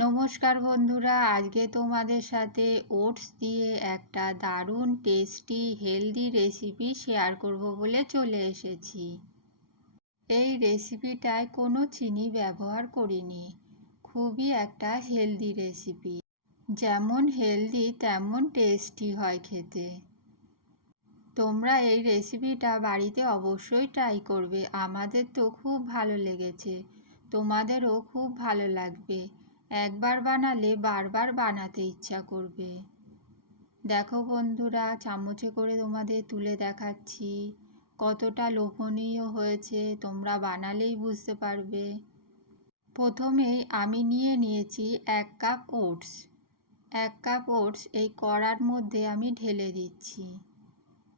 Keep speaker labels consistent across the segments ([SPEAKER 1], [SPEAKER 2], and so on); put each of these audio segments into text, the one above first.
[SPEAKER 1] নমস্কার বন্ধুরা, আজকে তোমাদের সাথে ওটস দিয়ে একটা দারুণ টেস্টি, হেলদি রেসিপি শেয়ার করব বলে চলে এসেছি। এই রেসিপিটায় কোনো চিনি ব্যবহার করিনি, খুবই একটা হেলদি রেসিপি। যেমন হেলদি, তেমন টেস্টি হয় খেতে। তোমরা এই রেসিপিটা বাড়িতে অবশ্যই ট্রাই করবে, আমাদের তো খুব ভালো লেগেছে, তোমাদেরও খুব ভালো লাগবে। একবার বানালে বারবার বানাতে ইচ্ছা করবে। দেখো বন্ধুরা, চামচে করে তোমাদের তুলে দেখাচ্ছি। কতটা লোভনীয় হয়েছে, তোমরা বানালেই বুঝতে পারবে। প্রথমেই আমি নিয়ে নিয়েছি এক কাপ ওটস। এক কাপ ওটস এই কড়ার মধ্যে আমি ঢেলে দিচ্ছি।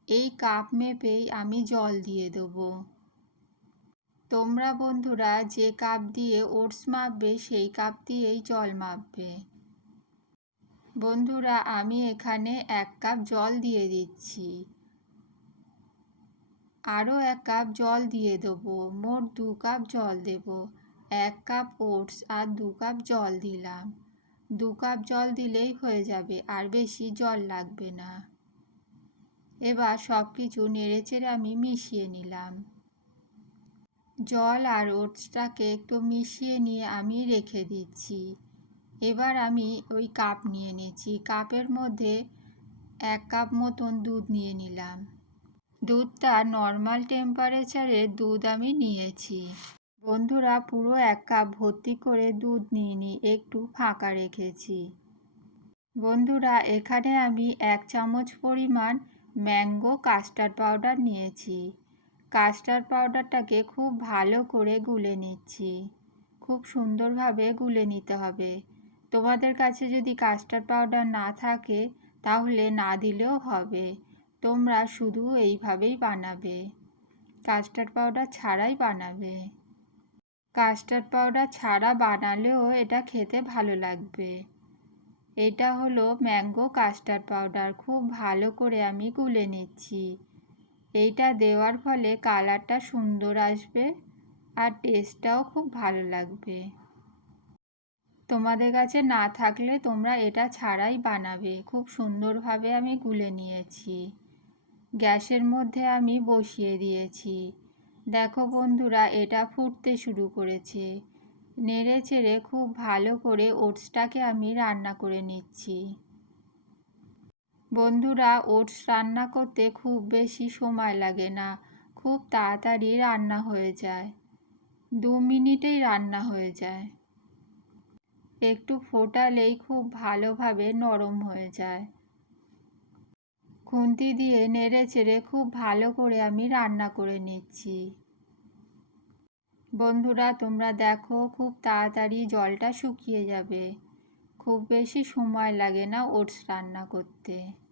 [SPEAKER 1] এই কাপ মেপেই আমি জল দিয়ে দেবো। তোমরা বন্ধুরা যে কাপ দিয়ে ওটস মাপবে, সেই কাপ দিয়েই জল মাপবে। বন্ধুরা, আমি এখানে এক কাপ জল দিয়ে দিচ্ছি। আরও এক কাপ জল দিয়ে দেবো। মোট দু কাপ জল দেব। এক কাপ ওটস আর দু কাপ জল দিলাম। দু কাপ জল দিলেই হয়ে যাবে, আর বেশি জল লাগবে না। এবার সব কিছু নেড়েচেড়ে আমি মিশিয়ে নিলাম। জল আর ওটসটাকে একটু মিশিয়ে নিয়ে আমি রেখে দিচ্ছি। এবার আমি ওই কাপ নিয়ে নিচ্ছি। কাপের মধ্যে এক কাপ মতন দুধ নিয়ে নিলাম। দুধটা নর্মাল টেম্পারেচারে দুধ আমি নিয়েছি। বন্ধুরা, পুরো এক কাপ ভর্তি করে দুধ নিয়ে নিই একটু ফাঁকা রেখেছি। বন্ধুরা, এখানে আমি এক চামচ পরিমাণ ম্যাঙ্গো কাস্টার্ড পাউডার নিয়েছি। কাস্টার্ড পাউডারটাকে খুব ভালো করে গুলে নিচ্ছি। খুব সুন্দরভাবে গুলে নিতে হবে। তোমাদের কাছে যদি কাস্টার্ড পাউডার না থাকে, তাহলে না দিলেও হবে। তোমরা শুধু এইভাবেই বানাবে। কাস্টার্ড পাউডার ছাড়াই বানাবে। কাস্টার্ড পাউডার ছাড়া বানালেও এটা খেতে ভালো লাগবে। এটা হলো ম্যাঙ্গো কাস্টার্ড পাউডার খুব ভালো করে আমি গুলে নিচ্ছি। এইটা দেওয়ার ফলে কালারটা সুন্দর আসবে আর টেস্টটাও খুব ভালো লাগবে। তোমাদের কাছে না থাকলে তোমরা এটা ছাড়াই বানাবে। খুব সুন্দরভাবে আমি গুলে নিয়েছি। গ্যাসের মধ্যে আমি বসিয়ে দিয়েছি। দেখো বন্ধুরা, এটা ফুটতে শুরু করেছে। নেড়ে চেড়ে খুব ভালো করে ওটসটাকে আমি রান্না করে নিচ্ছি। বন্ধুরা, ওটস রান্না করতে খুব বেশি সময় লাগে না। খুব তাড়াতাড়ি রান্না হয়ে যায়। দু মিনিটেই রান্না হয়ে যায়। একটু ফোটালেই খুব ভালোভাবে নরম হয়ে যায়। খুন্তি দিয়ে নেড়ে চেড়ে খুব ভালো করে আমি রান্না করে নিচ্ছি। বন্ধুরা, তোমরা দেখো খুব তাড়াতাড়ি জলটা শুকিয়ে যাবে। খুব বেশি সময় লাগে না ওটস রান্না করতে।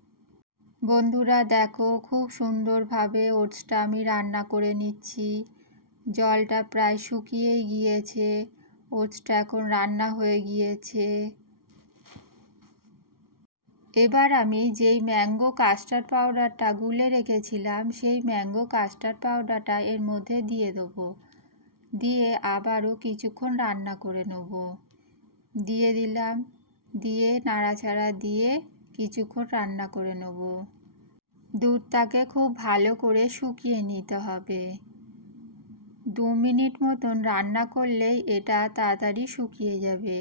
[SPEAKER 1] বন্ধুরা দেখো, খুব সুন্দরভাবে ওটসটা আমি রান্না করে নিচ্ছি। জলটা প্রায় শুকিয়েই গিয়েছে, ওটসটা এখন রান্না হয়ে গিয়েছে। এবার আমি যেই ম্যাঙ্গো কাস্টার্ড পাউডারটা গুলে রেখেছিলাম, সেই ম্যাঙ্গো কাস্টার্ড পাউডারটা এর মধ্যে দিয়ে দেবো। দিয়ে আবারও কিছুক্ষণ রান্না করে নেব। দিয়ে দিলাম, দিয়ে নাড়াচাড়া দিয়ে কিছুক্ষণ রান্না করে নেব। দুধটাকে খুব ভালো করে শুকিয়ে নিতে হবে। দু মিনিট মতন রান্না করলেই এটা তাড়াতাড়ি শুকিয়ে যাবে।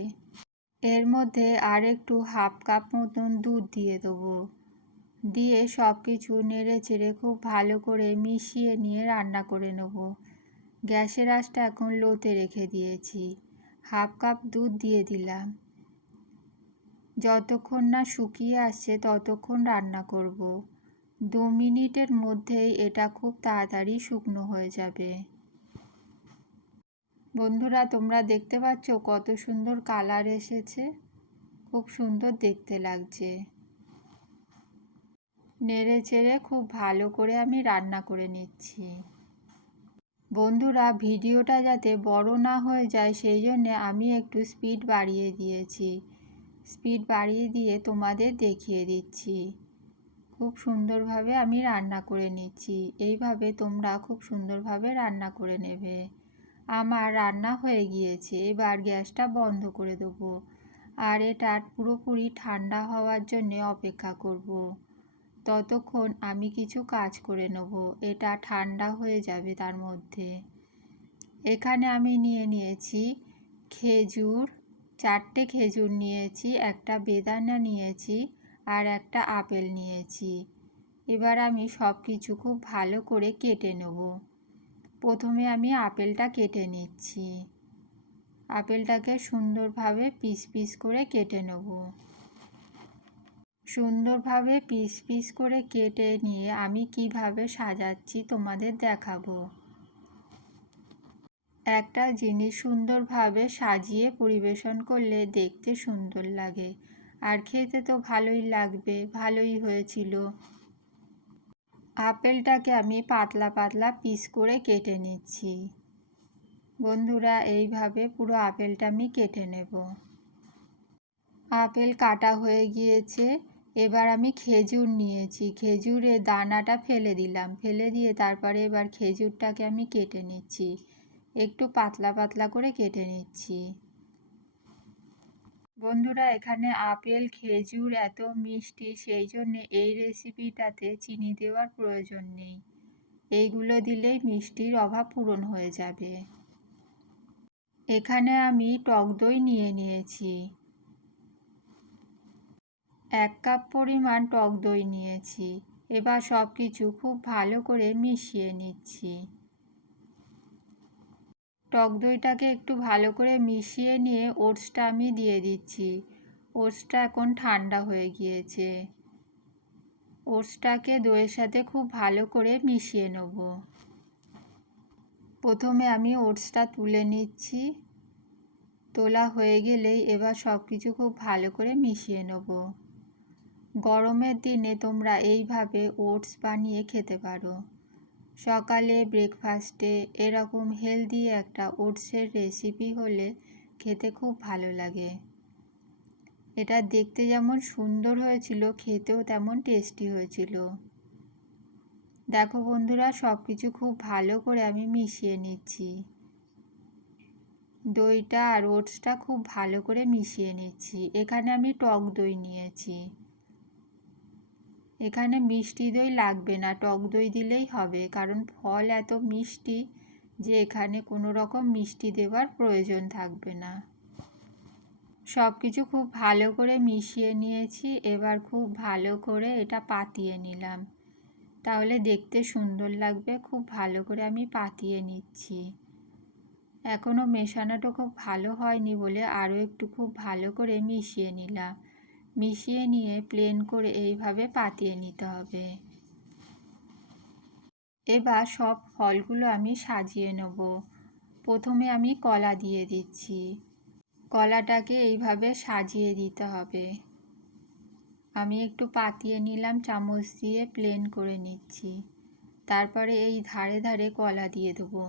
[SPEAKER 1] এর মধ্যে আর একটু হাফ কাপ মতন দুধ দিয়ে দেবো। দিয়ে সব কিছু নেড়ে চেড়ে খুব ভালো করে মিশিয়ে নিয়ে রান্না করে নেব। গ্যাসের আঁচটা এখন লোতে রেখে দিয়েছি। হাফ কাপ দুধ দিয়ে দিলাম। যতক্ষণ না শুকিয়ে আসছে, ততক্ষণ রান্না করব। দু মিনিটের মধ্যেই এটা খুব তাড়াতাড়ি শুকনো হয়ে যাবে। বন্ধুরা, তোমরা দেখতে পাচ্ছ কত সুন্দর কালার এসেছে। খুব সুন্দর দেখতে লাগছে। নেড়ে চেড়ে খুব ভালো করে আমি রান্না করে নিচ্ছি। বন্ধুরা, ভিডিওটা যাতে বড় না হয়ে যায়, সেই জন্যে আমি একটু স্পিড বাড়িয়ে দিয়েছি। স্পিড বাড়িয়ে দিয়ে তোমাদের দেখিয়ে দিচ্ছি। খুব সুন্দরভাবে আমি রান্না করে নিচ্ছি। এইভাবে তোমরা খুব সুন্দরভাবে রান্না করে নেবে। আমার রান্না হয়ে গিয়েছে। এবার গ্যাসটা বন্ধ করে দেবো। আর এটা পুরোপুরি ঠান্ডা হওয়ার জন্যে অপেক্ষা করব। ততক্ষণ আমি কিছু কাজ করে নেব। এটা ঠান্ডা হয়ে যাবে তার মধ্যে। এখানে আমি নিয়ে নিয়েছি খেজুর চারটে খেজুর নিয়েছি, একটা বেদানা নিয়েছি আর একটা আপেল নিয়েছি। এবার আমি সব কিছু খুব ভালো করে কেটে নেব। প্রথমে আমি আপেলটা কেটে নিচ্ছি। আপেলটাকে সুন্দরভাবে পিস পিস করে কেটে নেব। সুন্দরভাবে পিস পিস করে কেটে নিয়ে আমি কীভাবে সাজাচ্ছি তোমাদের দেখাবো। একটা জিনিস সুন্দরভাবে সাজিয়ে পরিবেশন করলে দেখতে সুন্দর লাগে। আর খেতে তো ভালোই লাগবে, ভালোই হয়েছিল। আপেলটাকে আমি পাতলা পাতলা পিস করে কেটে নিচ্ছি। বন্ধুরা, এইভাবে পুরো আপেলটা আমি কেটে নেব। আপেল কাটা হয়ে গিয়েছে, এবার আমি খেজুর নিয়েছি। খেজুরের দানাটা ফেলে দিলাম। ফেলে দিয়ে তারপরে এবার খেজুরটাকে আমি কেটে নিচ্ছি। একটু পাতলা পাতলা করে কেটে নিচ্ছি। বন্ধুরা, এখানে আপেল, খেজুর এত মিষ্টি, সেই জন্য এই রেসিপিটাতে চিনি দেওয়ার প্রয়োজন নেই। এইগুলো দিলেই মিষ্টির অভাব পূরণ হয়ে যাবে। এখানে আমি টক দই নিয়ে নিয়েছি। এক কাপ পরিমাণ টক দই নিয়েছি। এবার সব কিছু খুব ভালো করে মিশিয়ে নিচ্ছি। টক দইটাকে একটু ভালো করে মিশিয়ে নিয়ে ওটসটা আমি দিয়ে দিচ্ছি। ওটসটা এখন ঠান্ডা হয়ে গিয়েছে। ওটসটাকে দইয়ের সাথে খুব ভালো করে মিশিয়ে নেব। প্রথমে আমি ওটসটা তুলে নিচ্ছি। তোলা হয়ে গেলেই এবার সব কিছু খুব ভালো করে মিশিয়ে নেব। গরমের দিনে তোমরা এইভাবে ওটস বানিয়ে খেতে পারো। সকালে ব্রেকফাস্টে এরকম হেলদি একটা ওটসের রেসিপি হলে খেতে খুব ভালো লাগে। এটা দেখতে যেমন সুন্দর হয়েছিল, খেতেও তেমন টেস্টি হয়েছিল। দেখো বন্ধুরা সব কিছু খুব ভালো করে আমি মিশিয়ে নিচ্ছি। দইটা আর ওটসটা খুব ভালো করে মিশিয়ে নিচ্ছি। এখানে আমি টক দই নিয়েছি। এখানে মিষ্টি দই লাগবে না, টক দই দিলেই হবে। কারণ ফল এত মিষ্টি যে এখানে কোনো রকম মিষ্টি দেওয়ার প্রয়োজন থাকবে না। সব কিছু খুব ভালো করে মিশিয়ে নিয়েছি, এবার খুব ভালো করে এটা পাতিয়ে নিলাম। তাহলে দেখতে সুন্দর লাগবে, খুব ভালো করে আমি পাতিয়ে নিচ্ছি। এখনও মেশানোটা খুব ভালো হয়নি বলে আরও একটু খুব ভালো করে মিশিয়ে নিলাম। মিশিয়ে নিয়ে প্লেন করে এইভাবে পাতিয়ে নিতে হবে। এবার সব ফলগুলো আমি সাজিয়ে নেব। প্রথমে আমি কলা দিয়ে দিচ্ছি। কলাটাকে এইভাবে সাজিয়ে দিতে হবে। আমি একটু পাতিয়ে নিলাম, চামচ দিয়ে প্লেন করে নিচ্ছি। তারপরে এই ধারে ধারে কলা দিয়ে দেবো।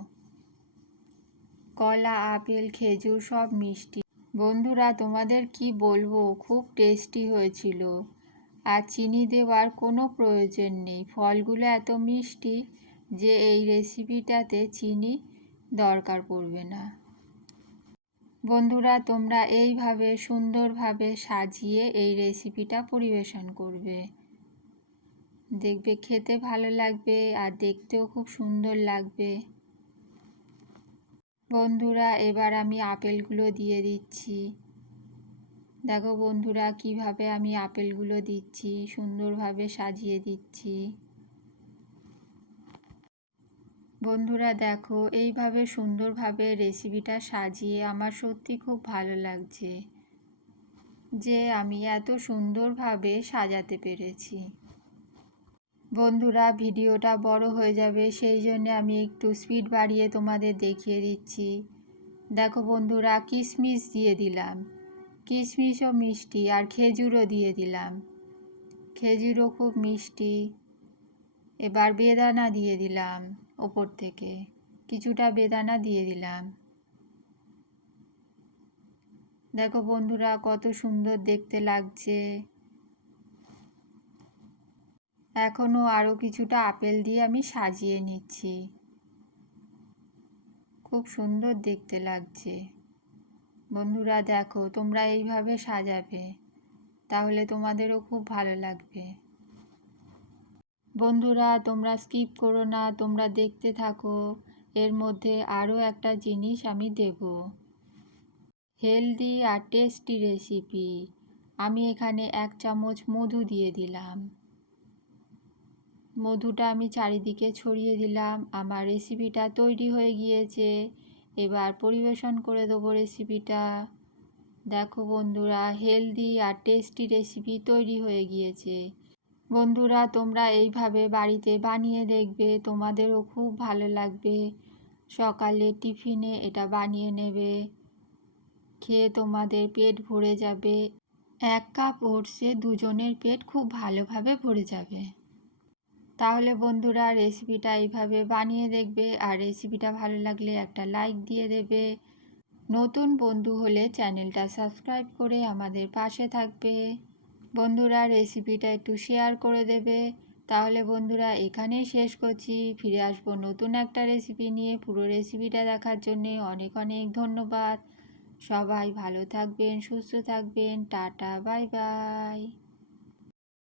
[SPEAKER 1] কলা, আপেল, খেজুর সব মিষ্টি বন্ধুরা, তোমাদের কি বলব? খুব টেস্টি হয়েছিল। আর চিনি দেওয়ার কোনো প্রয়োজন নেই। ফলগুলো এত মিষ্টি যে এই রেসিপিটাতে চিনি দরকার পড়বে না। বন্ধুরা, তোমরা এইভাবে সুন্দরভাবে সাজিয়ে এই রেসিপিটা পরিবেশন করবে। দেখবে খেতে ভালো লাগবে আর দেখতেও খুব সুন্দর লাগবে। বন্ধুরা, এবার আমি আপেলগুলো দিয়ে দিচ্ছি। দেখো বন্ধুরা, কীভাবে আমি আপেলগুলো দিচ্ছি, সুন্দরভাবে সাজিয়ে দিচ্ছি। বন্ধুরা, দেখো, এইভাবে সুন্দরভাবে রেসিপিটা সাজিয়ে আমার সত্যি খুব ভালো লাগছে যে আমি এত সুন্দরভাবে সাজাতে পেরেছি। বন্ধুরা, ভিডিওটা বড় হয়ে যাবে, সেই জন্য আমি একটু স্পিড বাড়িয়ে তোমাদের দেখিয়ে দিচ্ছি। দেখো বন্ধুরা কিশমিশ দিয়ে দিলাম। কিশমিশও মিষ্টি আর খেজুরও দিয়ে দিলাম। খেজুরও খুব মিষ্টি। এবার বেদানা দিয়ে দিলাম ওপর থেকে। কিছুটা বেদানা দিয়ে দিলাম। দেখো বন্ধুরা, কত সুন্দর দেখতে লাগছে। এখনও আরও কিছুটা আপেল দিয়ে আমি সাজিয়ে নিচ্ছি। খুব সুন্দর দেখতে লাগছে। বন্ধুরা দেখো, তোমরা এইভাবে সাজাবে, তাহলে তোমাদেরও খুব ভালো লাগবে। বন্ধুরা, তোমরা স্কিপ করো না, তোমরা দেখতে থাকো, এর মধ্যে আরও একটা জিনিস আমি দেব। হেলদি আর টেস্টি রেসিপি আমি এখানে এক চামচ মধু দিয়ে দিলাম। মধুটা আমি চারিদিকে ছড়িয়ে দিলাম। আমার রেসিপিটা তৈরি হয়ে গিয়েছে। এবার পরিবেশন করে দেবো রেসিপিটা দেখো বন্ধুরা হেলদি আর টেস্টি রেসিপি তৈরি হয়ে গিয়েছে। বন্ধুরা, তোমরা এইভাবে বাড়িতে বানিয়ে দেখবে, তোমাদেরও খুব ভালো লাগবে। সকালে টিফিনে এটা বানিয়ে নেবে, খেয়ে তোমাদের পেট ভরে যাবে। এক কাপ ওটসে দুজনের পেট খুব ভালোভাবে ভরে যাবে। তাহলে বন্ধুরা রেসিপিটা এইভাবে বানিয়ে দেখবে আর রেসিপিটা ভালো লাগলে একটা লাইক দিয়ে দেবে। নতুন বন্ধু হলে চ্যানেলটা সাবস্ক্রাইব করে আমাদের পাশে থাকবে। বন্ধুরা রেসিপিটা একটু শেয়ার করে দেবে। তাহলে বন্ধুরা এখানেই শেষ করছি। ফিরে আসব নতুন একটা রেসিপি নিয়ে পুরো রেসিপিটা দেখার জন্যে অনেক অনেক ধন্যবাদ। সবাই ভালো থাকবেন, সুস্থ থাকবেন। Tata bye bye